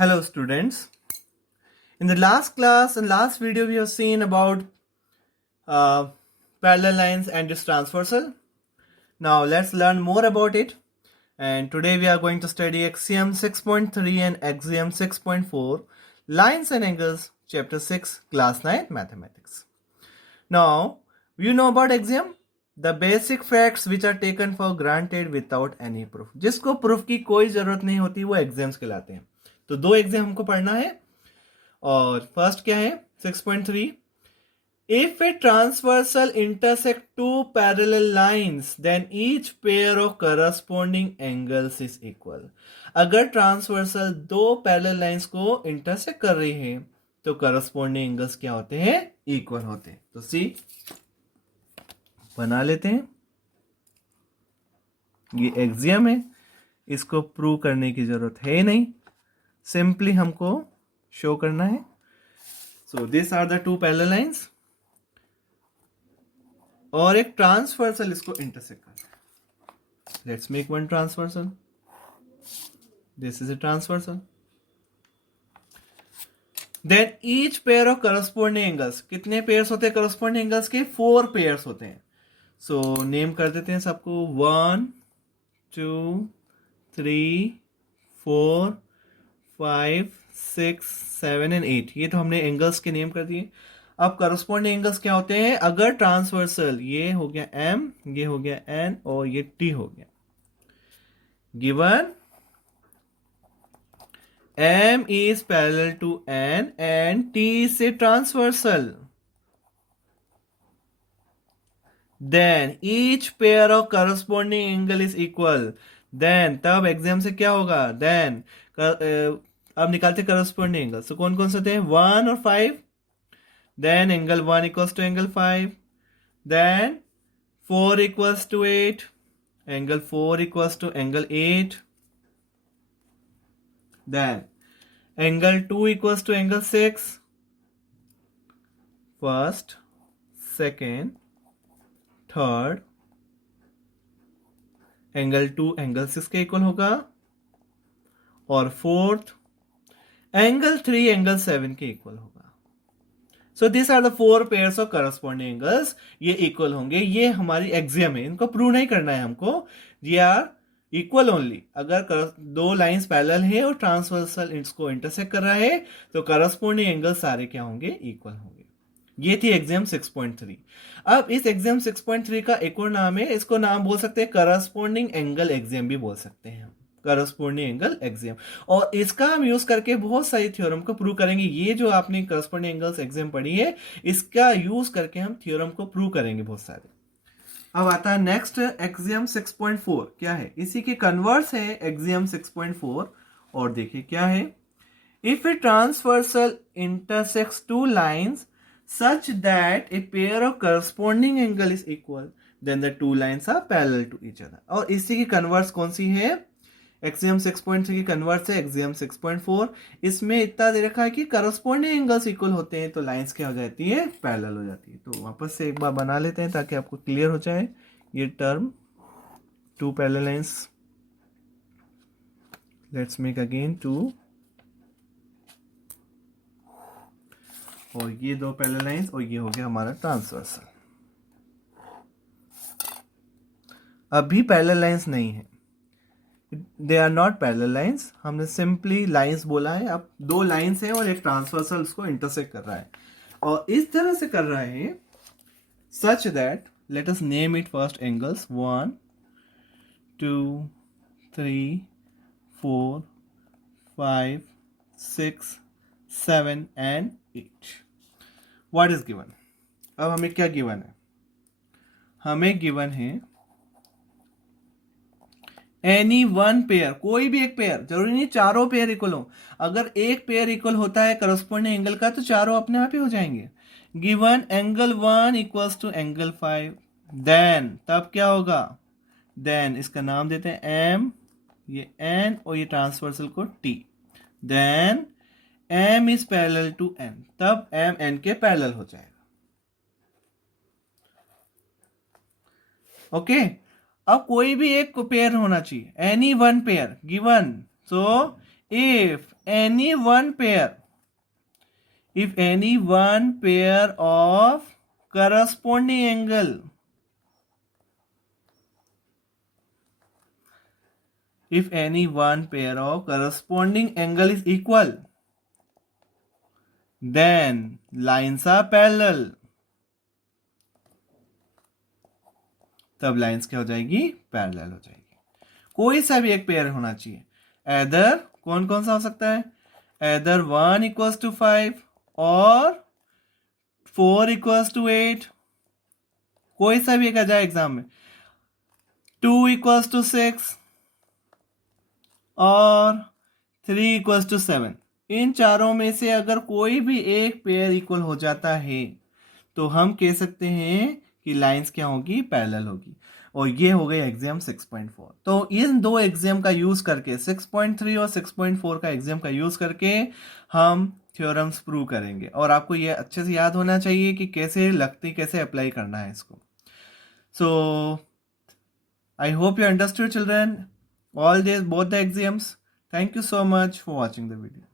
Hello students. In the last class and last video we have seen about uh, parallel lines and its transversal. Now let's learn more about it. And today we are going to study Axiom 6.3 and Axiom 6.4 Lines and Angles Chapter 6 Class 9 Mathematics. Now you know about axiom? The basic facts which are taken for granted without any proof. जिसको proof की कोई जरूरत नहीं होती वो axioms कहलाते हैं. तो दो एग्जाम हमको पढ़ना है. और फर्स्ट क्या है 6.3 if a transversal intersect two parallel lines then each pair of corresponding angles is equal. अगर ट्रांसवर्सल दो पैरेलल लाइंस को इंटरसेक्ट कर रही है तो करस्पॉन्डिंग एंगल्स क्या होते हैं? इक्वल होते हैं. तो सी बना लेते हैं. ये एक्सियम है, इसको प्रूव करने की जरूरत है नहीं, सिंपली हमको शो करना है. So this are the two parallel lines और एक ट्रांसवर्सल इसको इंटरसेक्ट करना है. Let's make one transversal. This is a transversal. Then each pair of corresponding angles. कितने पेयर्स होते हैं करस्पॉन्डिंग एंगल्स के? 4 पेयर्स होते हैं. सो नेम कर देते हैं सबको 1 2 3 4 5 6 7 एंड 8. ये तो हमने एंगल्स के नेम कर दिए. अब करस्पॉन्डिंग एंगल्स क्या होते हैं? अगर ट्रांसवर्सल, ये हो गया M, ये हो गया N और ये T हो गया. Given M is parallel to N and T is a transversal, then each pair of corresponding angle is equal. Then तब एग्जाम से क्या होगा? Then अब निकालते करस्पॉन्डिंग एंगल. तो कौन कौन से थे? 1 और 5. Then angle 1 equals to angle 5. Then 4 equals to 8. Angle 4 equals to angle 8. Then angle 2 equals to angle 6. First, second, third. Angle 2 angle 6 के इक्वल होगा. और फोर्थ एंगल 3 एंगल 7 के इक्वल होगा. So this are the 4 pairs of corresponding angles. ये equal होंगे. ये हमारी axiom है, इनको प्रूव नहीं करना है हमको. ये आर इक्वल ओनली. अगर दो लाइंस पैरेलल है और ट्रांसवर्सल इसको इंटरसेक्ट कर रहा है तो करस्पॉन्डिंग एंगल सारे क्या होंगे? इक्वल होंगे. ये थी एग्जाम 6.3. अब इस एग्जाम 6.3 का एक और नाम है, इसको नाम बोल सकते हैं करस्पॉन्डिंग एंगल एग्जाम भी बोल सकते हैं हम. Corresponding angle exam. और इसका हम यूज करके बहुत सारी थ्योरम को प्रूव करेंगे. ये जो आपने करस्पॉन्डिंग एंगल्स एग्जाम पढ़ी है, इसका यूज करके हम थ्योरम को प्रूव करेंगे बहुत सारे. अब आता है नेक्स्ट एक्सियम 6.4. क्या है? इसी के कन्वर्स है एक्सियम 6.4. और देखिए क्या है. If a transversal intersects two lines such that a pair of corresponding angle is equal, then the two lines are parallel to each other. और इसी की कन्वर्स कौन सी है? एक्सियम 6.3 की कन्वर्स है एक्सियम 6.4. इसमें इतना दे रखा है कि करस्पॉन्डिंग एंगल्स इक्वल होते हैं तो लाइंस क्या हो जाती है? पैरेलल हो जाती है. तो वापस से एक बार बना लेते हैं ताकि आपको क्लियर हो जाए ये term. Two parallel lines. Let's make again 2. और ये दो पैरेलल लाइंस और ये हो गया हमारा ट्रांसवर्सल. अभी पैरेलल लाइंस नहीं है, they are not parallel lines. हमने सिंपली लाइंस बोला है. अब दो लाइंस है और एक ट्रांसवर्सल उसको इंटरसेक्ट कर रहा है और इस तरह से कर रहा है such that let us name it first angles 1 2 3 4 5 6 7 and 8. What is given? अब हमें क्या गिवन है? हमें गिवन है एनी वन पेयर. कोई भी एक पेयर, जरूरी नहीं चारों पेयर इक्वल हो. अगर एक पेयर इक्वल होता है करस्पॉन्डिंग एंगल का तो चारों अपने आप ही हो जाएंगे. Given angle 1 equals to angle 5. Then तब क्या होगा? देन इसका नाम देते हैं M, ये N और ये ट्रांसवर्सल को T. Then M is parallel to N. तब M N के पैरेलल हो जाएगा. ओके. अब कोई भी एक पेयर होना चाहिए, any one pair given. So if any one pair of corresponding angle, if any one pair of corresponding angle is equal, then lines are parallel. तब लाइंस क्या हो जाएगी? पैरेलल हो जाएगी. कोई सा भी एक पेयर होना चाहिए. एदर कौन कौन सा हो सकता है? एदर 1 इक्वल्स टू 5 और 4 इक्वल्स टू 8. कोई सा भी एक आ जाए एग्जाम में. 2 इक्वल्स टू 6 और 3 इक्वल्स टू 7. इन चारों में से अगर कोई भी एक पेयर इक्वल हो जाता है तो हम कह सकते हैं कि लाइंस क्या होगी? पैरेलल होगी. और ये हो गई एग्जाम 6.4. तो इन दो एग्जाम का यूज करके 6.3 और 6.4 का एग्जाम का यूज करके हम थ्योरम्स प्रूव करेंगे. और आपको ये अच्छे से याद होना चाहिए कि कैसे लगती, कैसे अप्लाई करना है इसको. So I hope you understood children all this, both the exams. Thank you so much for watching the video.